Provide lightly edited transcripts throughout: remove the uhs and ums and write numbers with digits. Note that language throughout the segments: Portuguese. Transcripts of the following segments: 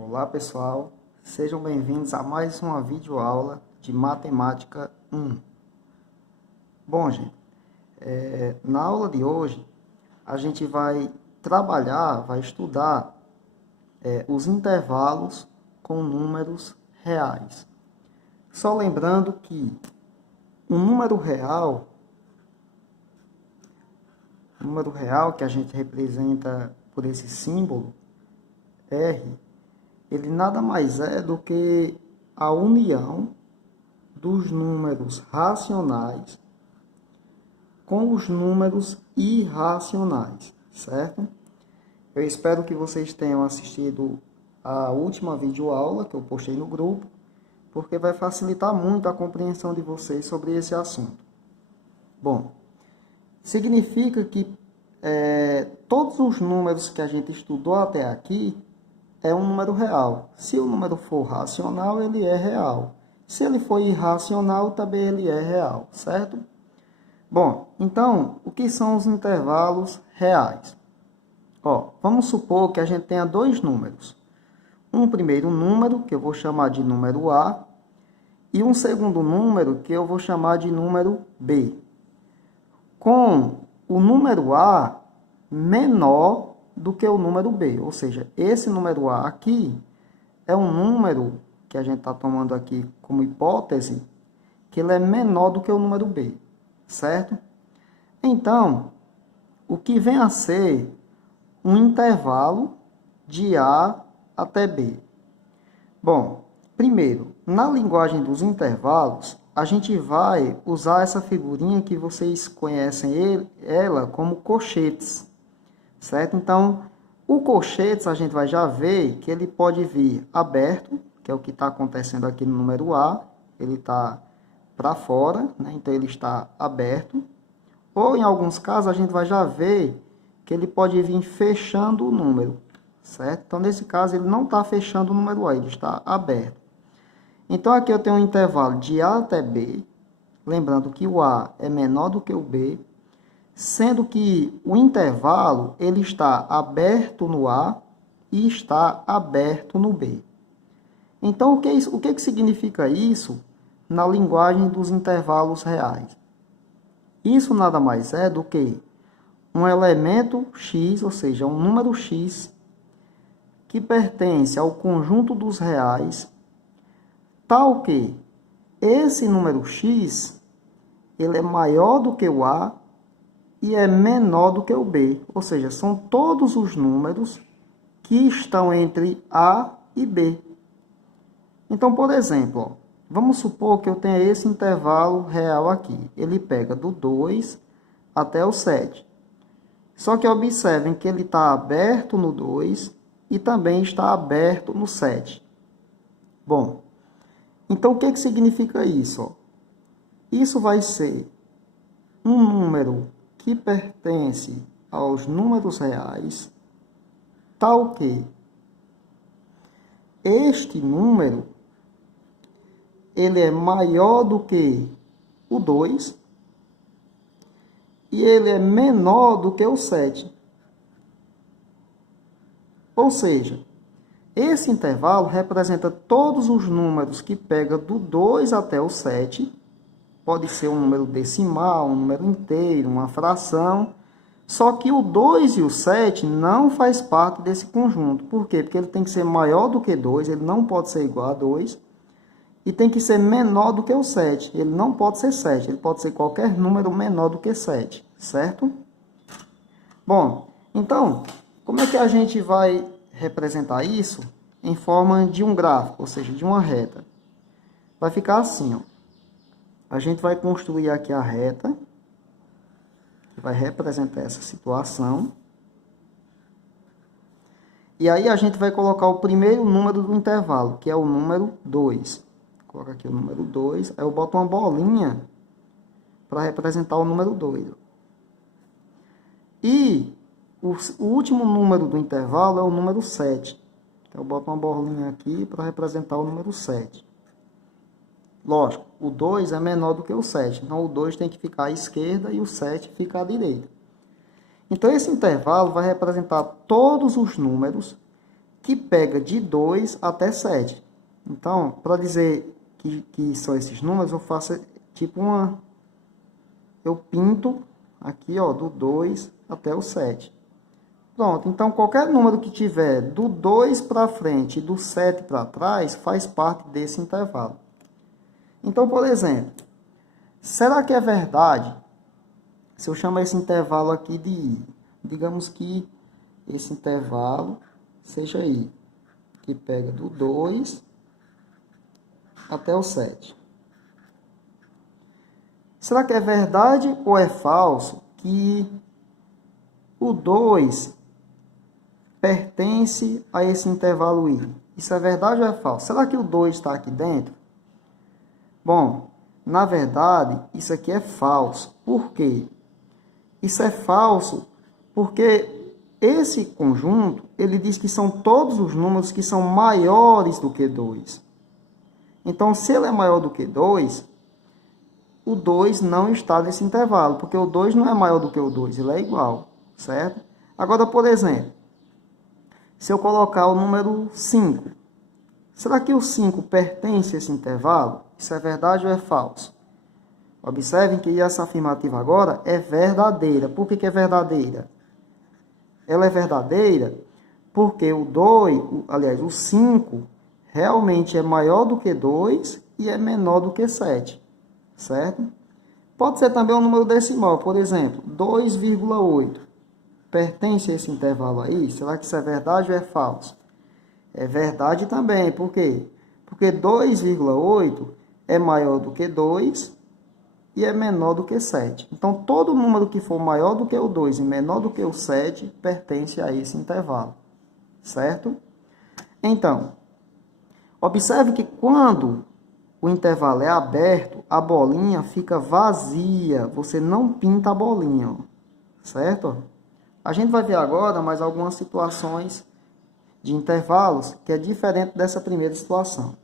Olá pessoal, sejam bem-vindos a mais uma videoaula de Matemática 1. Bom, gente, na aula de hoje a gente vai estudar os intervalos com números reais. Só lembrando que o número real que a gente representa por esse símbolo, R, ele nada mais é do que a união dos números racionais com os números irracionais, certo? Eu espero que vocês tenham assistido a última videoaula que eu postei no grupo, porque vai facilitar muito a compreensão de vocês sobre esse assunto. Bom, significa que todos os números que a gente estudou até aqui é um número real. Se o número for racional, ele é real. Se ele for irracional, também ele é real, certo? Bom, então, o que são os intervalos reais? Vamos supor que a gente tenha dois números. Um primeiro número, que eu vou chamar de número A, e um segundo número, que eu vou chamar de número B. Com o número A menor do que o número B, ou seja, esse número A aqui é um número que a gente está tomando aqui como hipótese, que ele é menor do que o número B, certo? Então, o que vem a ser um intervalo de A até B? Bom, primeiro, na linguagem dos intervalos, a gente vai usar essa figurinha que vocês conhecem ela como colchetes, certo? Então, o colchetes a gente vai já ver que ele pode vir aberto, que é o que está acontecendo aqui no número A, ele está para fora, né? Então ele está aberto. Ou em alguns casos a gente vai já ver que ele pode vir fechando o número, certo? Então nesse caso ele não está fechando o número A, ele está aberto. Então aqui eu tenho um intervalo de A até B, lembrando que o A é menor do que o B, sendo que o intervalo ele está aberto no A e está aberto no B. Então, o que significa isso na linguagem dos intervalos reais? Isso nada mais é do que um elemento x, ou seja, um número x, que pertence ao conjunto dos reais, tal que esse número x ele é maior do que o A e é menor do que o B, ou seja, são todos os números que estão entre A e B. Então, por exemplo, vamos supor que eu tenha esse intervalo real aqui. Ele pega do 2 até o 7. Só que observem que ele está aberto no 2 e também está aberto no 7. Bom, então o que significa isso? Isso vai ser um número que pertence aos números reais, tal que este número ele é maior do que o 2 e ele é menor do que o 7. Ou seja, esse intervalo representa todos os números que pega do 2 até o 7. Pode ser um número decimal, um número inteiro, uma fração. Só que o 2 e o 7 não faz parte desse conjunto. Por quê? Porque ele tem que ser maior do que 2, ele não pode ser igual a 2. E tem que ser menor do que o 7. Ele não pode ser 7, ele pode ser qualquer número menor do que 7, certo? Bom, então, como é que a gente vai representar isso em forma de um gráfico, ou seja, de uma reta? Vai ficar assim, ó. A gente vai construir aqui a reta, que vai representar essa situação. E aí a gente vai colocar o primeiro número do intervalo, que é o número 2. Coloca aqui o número 2, aí eu boto uma bolinha para representar o número 2. E o último número do intervalo é o número 7. Então eu boto uma bolinha aqui para representar o número 7. Lógico, o 2 é menor do que o 7, então o 2 tem que ficar à esquerda e o 7 fica à direita. Então esse intervalo vai representar todos os números que pega de 2 até 7. Então, para dizer que são esses números, eu faço tipo eu pinto aqui, ó, do 2 até o 7. Pronto, então qualquer número que tiver do 2 para frente e do 7 para trás faz parte desse intervalo. Então, por exemplo, será que é verdade se eu chamar esse intervalo aqui de I? Digamos que esse intervalo seja I, que pega do 2 até o 7. Será que é verdade ou é falso que o 2 pertence a esse intervalo I? Isso é verdade ou é falso? Será que o 2 está aqui dentro? Bom, na verdade, isso aqui é falso. Por quê? Isso é falso porque esse conjunto, ele diz que são todos os números que são maiores do que 2. Então, se ele é maior do que 2, o 2 não está nesse intervalo, porque o 2 não é maior do que o 2, ele é igual, certo? Agora, por exemplo, se eu colocar o número 5, será que o 5 pertence a esse intervalo? Isso é verdade ou é falso? Observem que essa afirmativa agora é verdadeira. Por que é verdadeira? Ela é verdadeira porque o 2, aliás, o 5, realmente é maior do que 2 e é menor do que 7, certo? Pode ser também um número decimal, por exemplo, 2,8. Pertence a esse intervalo aí? Será que isso é verdade ou é falso? É verdade também. Por quê? Porque 2,8 é maior do que 2 e é menor do que 7. Então, todo número que for maior do que o 2 e menor do que o 7 pertence a esse intervalo, certo? Então, observe que quando o intervalo é aberto, a bolinha fica vazia. Você não pinta a bolinha, ó, certo? A gente vai ver agora mais algumas situações de intervalos que é diferente dessa primeira situação.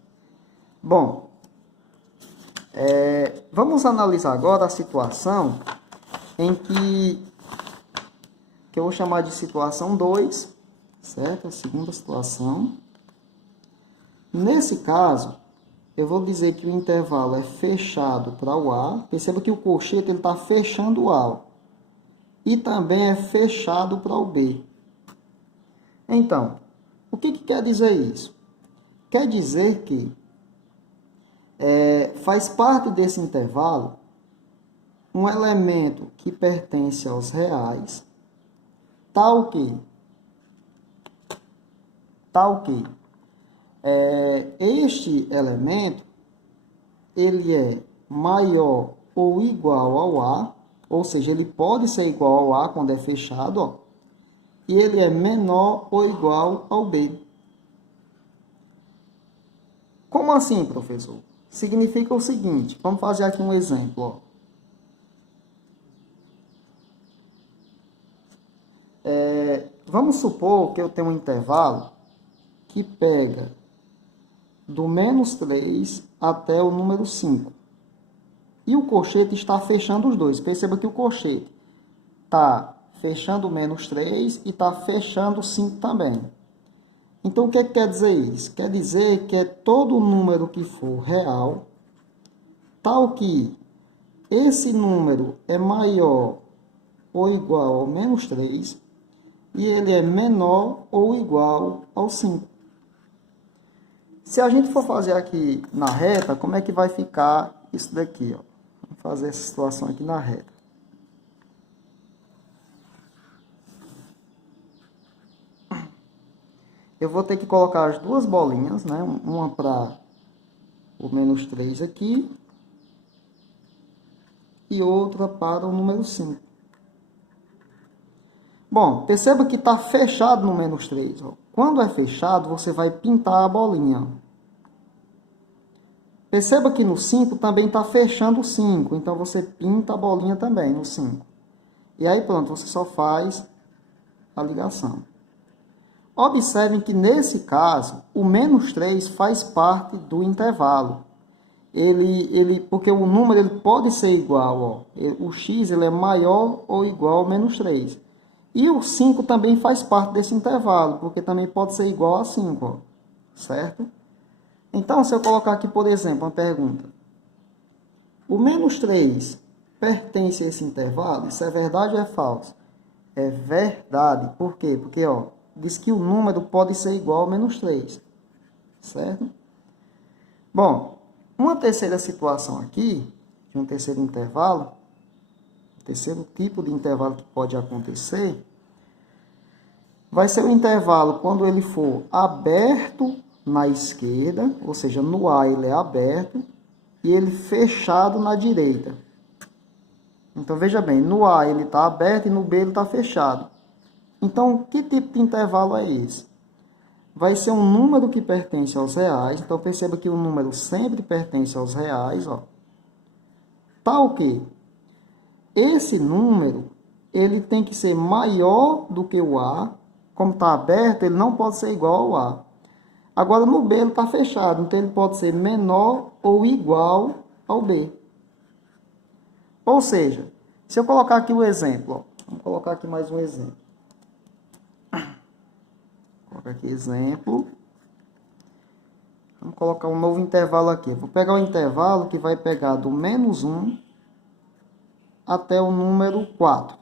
Bom, vamos analisar agora a situação em que eu vou chamar de situação 2, certo? A segunda situação. Nesse caso, eu vou dizer que o intervalo é fechado para o A. Perceba que o colchete está fechando o A, ó, e também é fechado para o B. Então, o que quer dizer isso? Quer dizer que faz parte desse intervalo um elemento que pertence aos reais, tal que este elemento ele é maior ou igual ao A, ou seja, ele pode ser igual ao A quando é fechado, ó, e ele é menor ou igual ao B. Como assim, professor? Significa o seguinte, vamos fazer aqui um exemplo, ó. Vamos supor que eu tenho um intervalo que pega do menos 3 até o número 5. E o colchete está fechando os dois. Perceba que o colchete está fechando o menos 3 e está fechando o 5 também. Então, o que quer dizer isso? Quer dizer que é todo número que for real, tal que esse número é maior ou igual ao menos 3 e ele é menor ou igual ao 5. Se a gente for fazer aqui na reta, como é que vai ficar isso daqui, ó? Vamos fazer essa situação aqui na reta. Eu vou ter que colocar as duas bolinhas, né? Uma para o menos 3 aqui e outra para o número 5. Bom, perceba que está fechado no menos 3. Ó. Quando é fechado, você vai pintar a bolinha. Perceba que no 5 também está fechando o 5. Então, você pinta a bolinha também no 5. E aí, pronto, você só faz a ligação. Observem que, nesse caso, o menos 3 faz parte do intervalo. Porque o número ele pode ser igual. Ó. O x ele é maior ou igual ao menos 3. E o 5 também faz parte desse intervalo, porque também pode ser igual a 5, ó, certo? Então, se eu colocar aqui, por exemplo, uma pergunta. O menos 3 pertence a esse intervalo? Isso é verdade ou é falso? É verdade. Por quê? Porque, ó, diz que o número pode ser igual ao menos 3, certo? Bom, uma terceira situação aqui, de um terceiro intervalo, o terceiro tipo de intervalo que pode acontecer, vai ser o intervalo quando ele for aberto na esquerda, ou seja, no A ele é aberto, e ele fechado na direita. Então, veja bem, no A ele está aberto e no B ele está fechado. Então, que tipo de intervalo é esse? Vai ser um número que pertence aos reais. Então, perceba que o número sempre pertence aos reais, ó. Tal que esse número, ele tem que ser maior do que o A. Como está aberto, ele não pode ser igual ao A. Agora, no B ele está fechado, então ele pode ser menor ou igual ao B. Ou seja, se eu colocar aqui o exemplo, ó, vamos colocar aqui mais um exemplo. Colocar aqui exemplo. Vamos colocar um novo intervalo aqui. Eu vou pegar o intervalo que vai pegar do menos 1 até o número 4.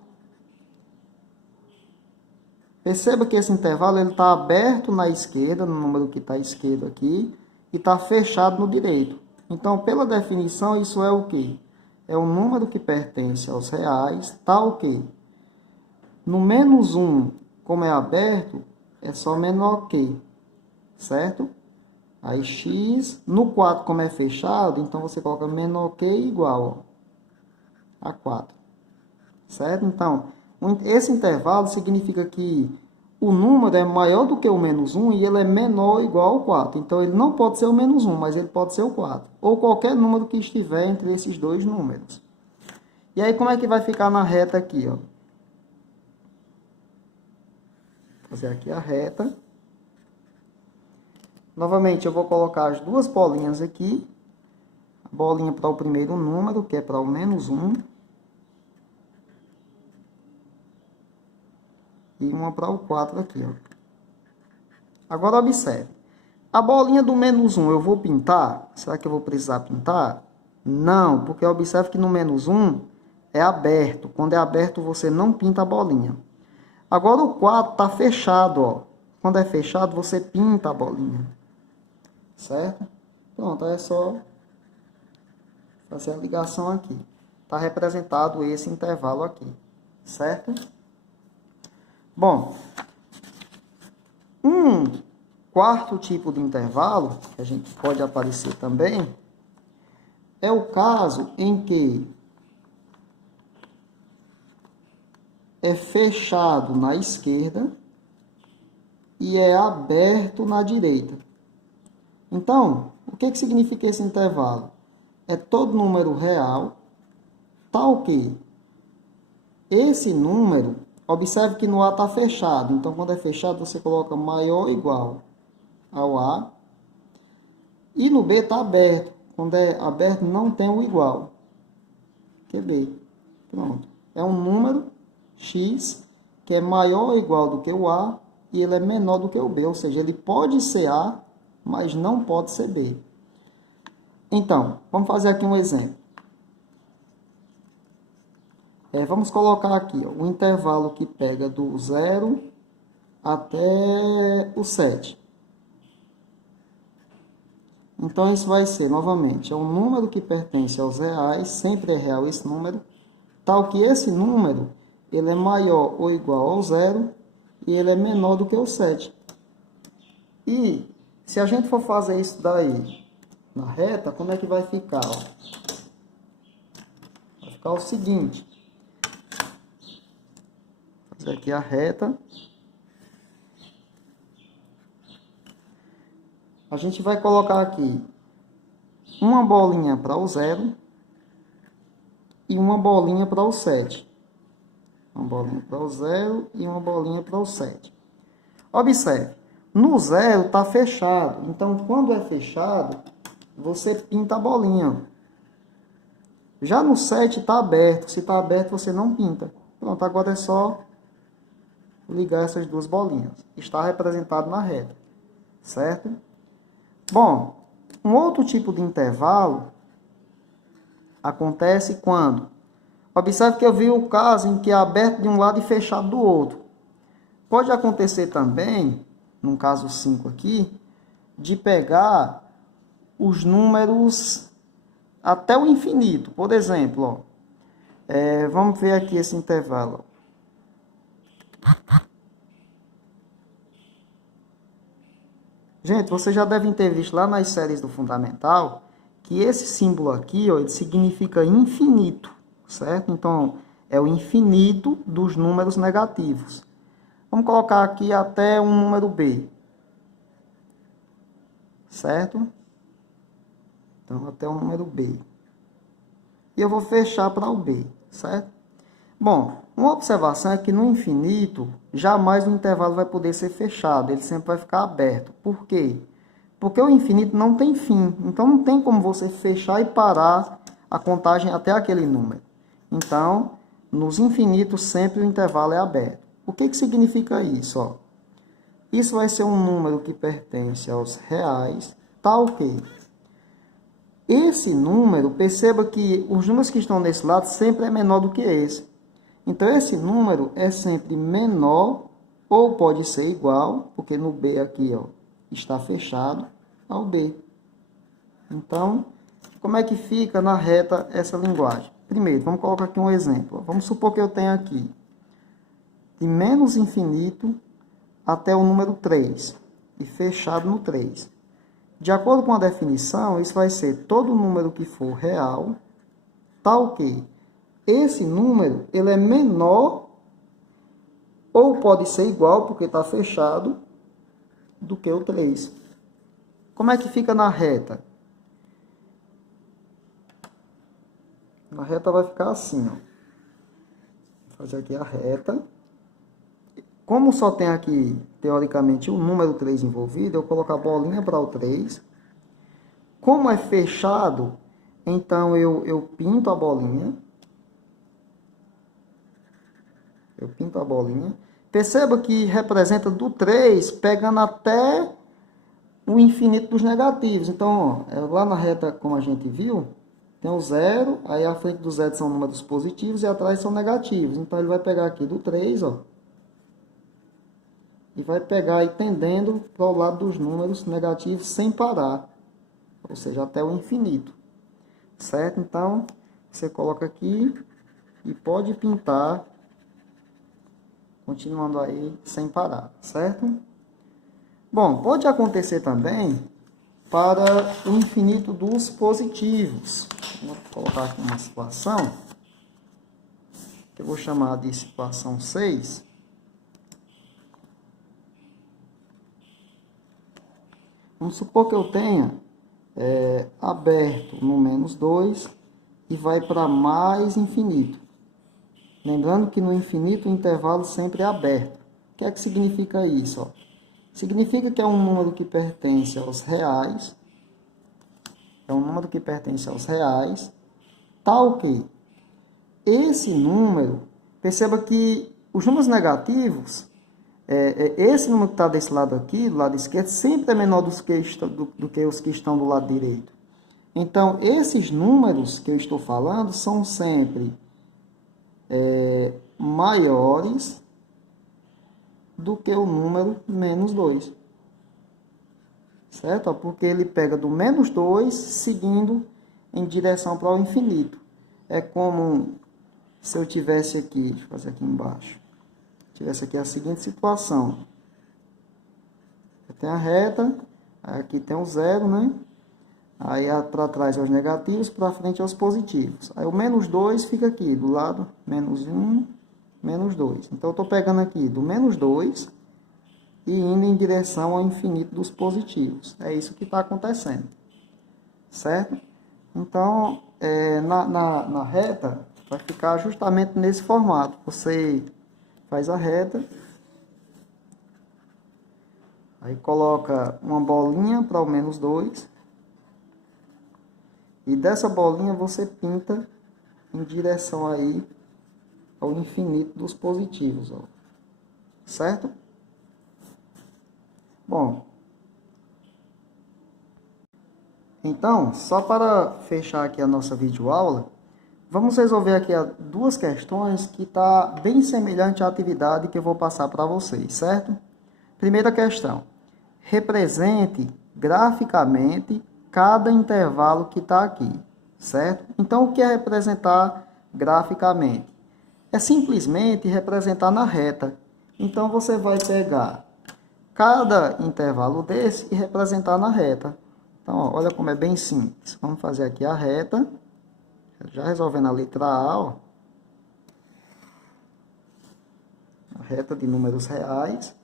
Perceba que esse intervalo está aberto na esquerda, no número que está à esquerda aqui, e está fechado no direito. Então, pela definição, isso é o quê? É um número que pertence aos reais, tal que no menos 1, como é aberto, é só menor que, certo? Aí x, no 4, como é fechado, então você coloca menor que igual, ó, a 4, certo? Então, esse intervalo significa que o número é maior do que o menos 1 e ele é menor ou igual ao 4. Então, ele não pode ser o menos 1, mas ele pode ser o 4. Ou qualquer número que estiver entre esses dois números. E aí, como é que vai ficar na reta aqui, ó? Vou fazer aqui a reta. Novamente, eu vou colocar as duas bolinhas aqui. A bolinha para o primeiro número, que é para o menos 1. E uma para o 4 aqui, ó. Agora, observe. A bolinha do menos 1 eu vou pintar? Será que eu vou precisar pintar? Não, porque observe que no menos 1 é aberto. Quando é aberto, você não pinta a bolinha. Agora, o 4 está fechado, ó. Quando é fechado, você pinta a bolinha. Certo? Pronto, é só fazer a ligação aqui. Está representado esse intervalo aqui. Certo? Bom, um quarto tipo de intervalo, que a gente pode aparecer também, é o caso em que é fechado na esquerda e é aberto na direita. Então, o que significa esse intervalo? É todo número real, tal que esse número, observe que no A está fechado. Então, quando é fechado, você coloca maior ou igual ao A. E no B está aberto. Quando é aberto, não tem o igual, que é B. Pronto. É um número x que é maior ou igual do que o A e ele é menor do que o B. Ou seja, ele pode ser A, mas não pode ser B. Então, vamos fazer aqui um exemplo. Vamos colocar aqui, ó, o intervalo que pega do 0 até o 7. Então, isso vai ser, novamente, é um número que pertence aos reais, sempre é real esse número, tal que esse número, ele é maior ou igual ao 0 e ele é menor do que o 7. E, se a gente for fazer isso daí na reta, como é que vai ficar? Ó? Vai ficar o seguinte. Vou fazer aqui a reta. A gente vai colocar aqui uma bolinha para o 0 e uma bolinha para o 7. Uma bolinha para o 0 e uma bolinha para o 7. Observe, no 0 está fechado. Então, quando é fechado, você pinta a bolinha. Já no 7 está aberto. Se está aberto, você não pinta. Pronto, agora é só ligar essas duas bolinhas. Está representado na reta, certo? Bom, um outro tipo de intervalo acontece quando... Observe que eu vi o caso em que é aberto de um lado e fechado do outro. Pode acontecer também, no caso 5 aqui, de pegar os números até o infinito. Por exemplo, ó, vamos ver aqui esse intervalo. Gente, vocês já devem ter visto lá nas séries do Fundamental que esse símbolo aqui, ó, ele significa infinito, certo? Então, é o infinito dos números negativos. Vamos colocar aqui até um número B, certo? Então, até o número B. E eu vou fechar para o B, certo? Bom, uma observação é que no infinito, jamais o intervalo vai poder ser fechado, ele sempre vai ficar aberto. Por quê? Porque o infinito não tem fim, então não tem como você fechar e parar a contagem até aquele número. Então, nos infinitos sempre o intervalo é aberto. O que significa isso? Ó? Isso vai ser um número que pertence aos reais, tal que esse número, perceba que os números que estão nesse lado sempre é menor do que esse. Então, esse número é sempre menor ou pode ser igual, porque no B aqui ó, está fechado, ao B. Então, como é que fica na reta essa linguagem? Primeiro, vamos colocar aqui um exemplo. Vamos supor que eu tenho aqui de menos infinito até o número 3 e fechado no 3. De acordo com a definição, isso vai ser todo número que for real, tal que esse número ele é menor ou pode ser igual, porque está fechado, do que o 3. Como é que fica na reta? Na reta vai ficar assim, ó. Vou fazer aqui a reta. Como só tem aqui, teoricamente, o número 3 envolvido, eu coloco a bolinha para o 3. Como é fechado, então eu pinto a bolinha. Eu pinto a bolinha. Perceba que representa do 3, pegando até o infinito dos negativos. Então, ó, lá na reta, como a gente viu, tem o 0, aí à frente do 0 são números positivos e atrás são negativos. Então, ele vai pegar aqui do 3, ó, e vai pegar aí tendendo para o lado dos números negativos sem parar. Ou seja, até o infinito. Certo? Então, você coloca aqui e pode pintar, continuando aí sem parar. Certo? Bom, pode acontecer também para o infinito dos positivos. Vou colocar aqui uma situação, que eu vou chamar de situação 6. Vamos supor que eu tenha aberto no menos 2 e vai para mais infinito. Lembrando que no infinito o intervalo sempre é aberto. O que é que significa isso? Ó? Significa que é um número que pertence aos reais. É um número que pertence aos reais. Tal que esse número, perceba que os números negativos, esse número que está desse lado aqui, do lado esquerdo, sempre é menor do que os que estão do lado direito. Então, esses números que eu estou falando são sempre maiores do que o número menos 2. Certo? Porque ele pega do menos 2 seguindo em direção para o infinito. É como se eu tivesse aqui, deixa eu fazer aqui embaixo, tivesse aqui a seguinte situação. Eu tenho a reta, aqui tem o 0, né? Aí para trás é os negativos, para frente é os positivos. Aí o menos 2 fica aqui, do lado menos 1, menos 2. Então eu estou pegando aqui do menos 2 e indo em direção ao infinito dos positivos. É isso que está acontecendo. Certo? Então, na reta, vai ficar justamente nesse formato. Você faz a reta, aí coloca uma bolinha para o menos 2, e dessa bolinha você pinta em direção aí ao infinito dos positivos, ó. certo? Bom, então, só para fechar aqui a nossa videoaula, vamos resolver aqui duas questões que tá bem semelhante à atividade que eu vou passar para vocês, certo? Primeira questão, represente graficamente cada intervalo que está aqui, certo? Então, o que é representar graficamente? É simplesmente representar na reta. Então, você vai pegar cada intervalo desse e representar na reta. Então, ó, olha como é bem simples. Vamos fazer aqui a reta. Já resolvendo a letra A, ó. A reta de números reais.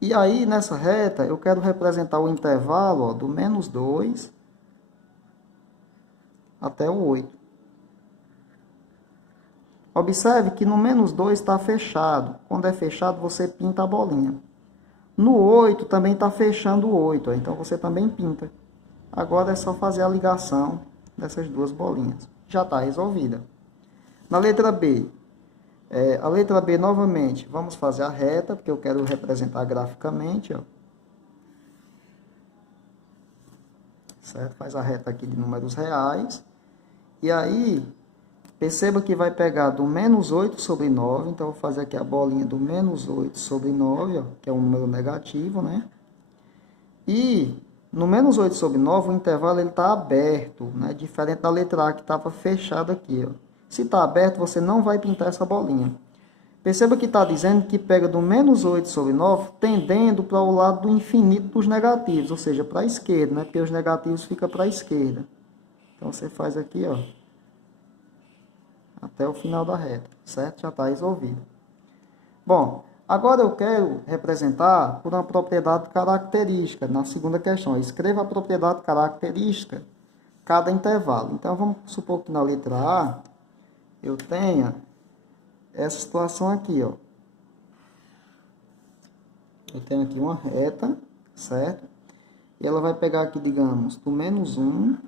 E aí, nessa reta, eu quero representar o intervalo, ó, do -2 até o 8. Observe que no -2 está fechado. Quando é fechado, você pinta a bolinha. No 8 também está fechando o 8, ó, então você também pinta. Agora é só fazer a ligação dessas duas bolinhas. Já está resolvida. Na letra B, a letra B novamente, vamos fazer a reta, porque eu quero representar graficamente, ó. Certo? Faz a reta aqui de números reais. E aí, perceba que vai pegar do -8 sobre 9, então eu vou fazer aqui a bolinha do -8 sobre 9, ó, que é um número negativo, né? E no -8 sobre 9, o intervalo está aberto, né? Diferente da letra A que estava fechada aqui, ó. Se está aberto, você não vai pintar essa bolinha. Perceba que está dizendo que pega do -8 sobre 9, tendendo para o lado do infinito dos negativos, ou seja, para a esquerda, né? Porque os negativos ficam para a esquerda. Então, você faz aqui, ó, até o final da reta, certo? Já está resolvido. Bom, agora eu quero representar por uma propriedade característica. Na segunda questão, escreva a propriedade característica cada intervalo. Então, vamos supor que na letra A eu tenha essa situação aqui, ó. Eu tenho aqui uma reta, certo? E ela vai pegar aqui, digamos, do -1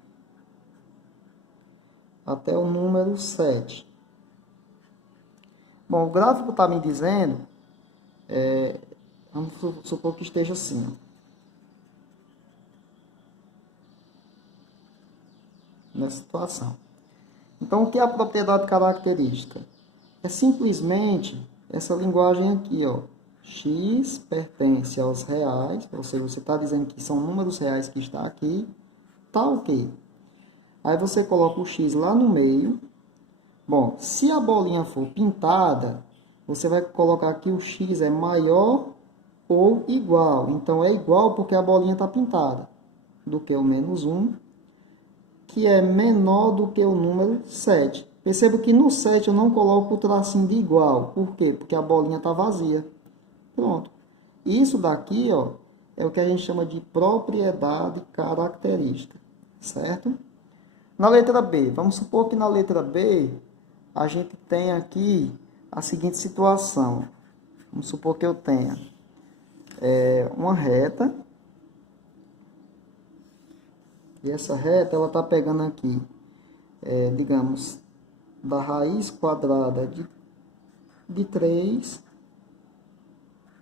até o número 7. Bom, o gráfico está me dizendo, vamos supor que esteja assim, ó, nessa situação. Então, o que é a propriedade característica? É simplesmente essa linguagem aqui, ó. X pertence aos reais, ou seja, você está dizendo que são números reais que está aqui, tá ok. Aí você coloca o X lá no meio. Bom, se a bolinha for pintada, você vai colocar aqui o X é maior ou igual. Então, é igual porque a bolinha está pintada, do que o -1, que é menor do que o número 7. Perceba que no 7 eu não coloco o tracinho de igual. Por quê? Porque a bolinha está vazia. Pronto. Isso daqui, ó, é o que a gente chama de propriedade característica, certo? Na letra B, vamos supor que na letra B a gente tem aqui a seguinte situação. Vamos supor que eu tenha uma reta. E essa reta, ela está pegando aqui, digamos, da raiz quadrada de 3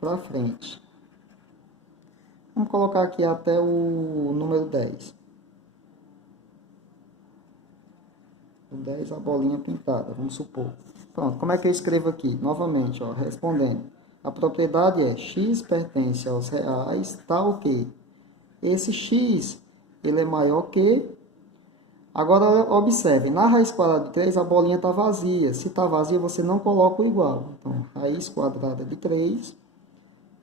para frente. Vamos colocar aqui até o número 10. O 10, a bolinha pintada, vamos supor. Pronto, como é que eu escrevo aqui? Novamente, ó, respondendo. A propriedade é x pertence aos reais, tal que esse x, ele é maior que... Agora, observe, na raiz quadrada de 3, a bolinha está vazia. Se está vazia, você não coloca o igual. Então, raiz quadrada de 3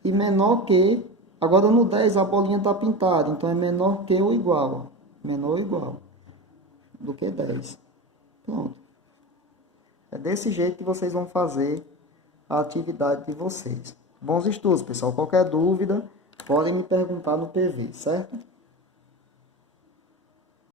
e menor que... Agora, no 10, a bolinha está pintada. Então, é menor que ou igual. Ó. Menor ou igual do que 10. Pronto. É desse jeito que vocês vão fazer a atividade de vocês. Bons estudos, pessoal. Qualquer dúvida, podem me perguntar no PV, certo?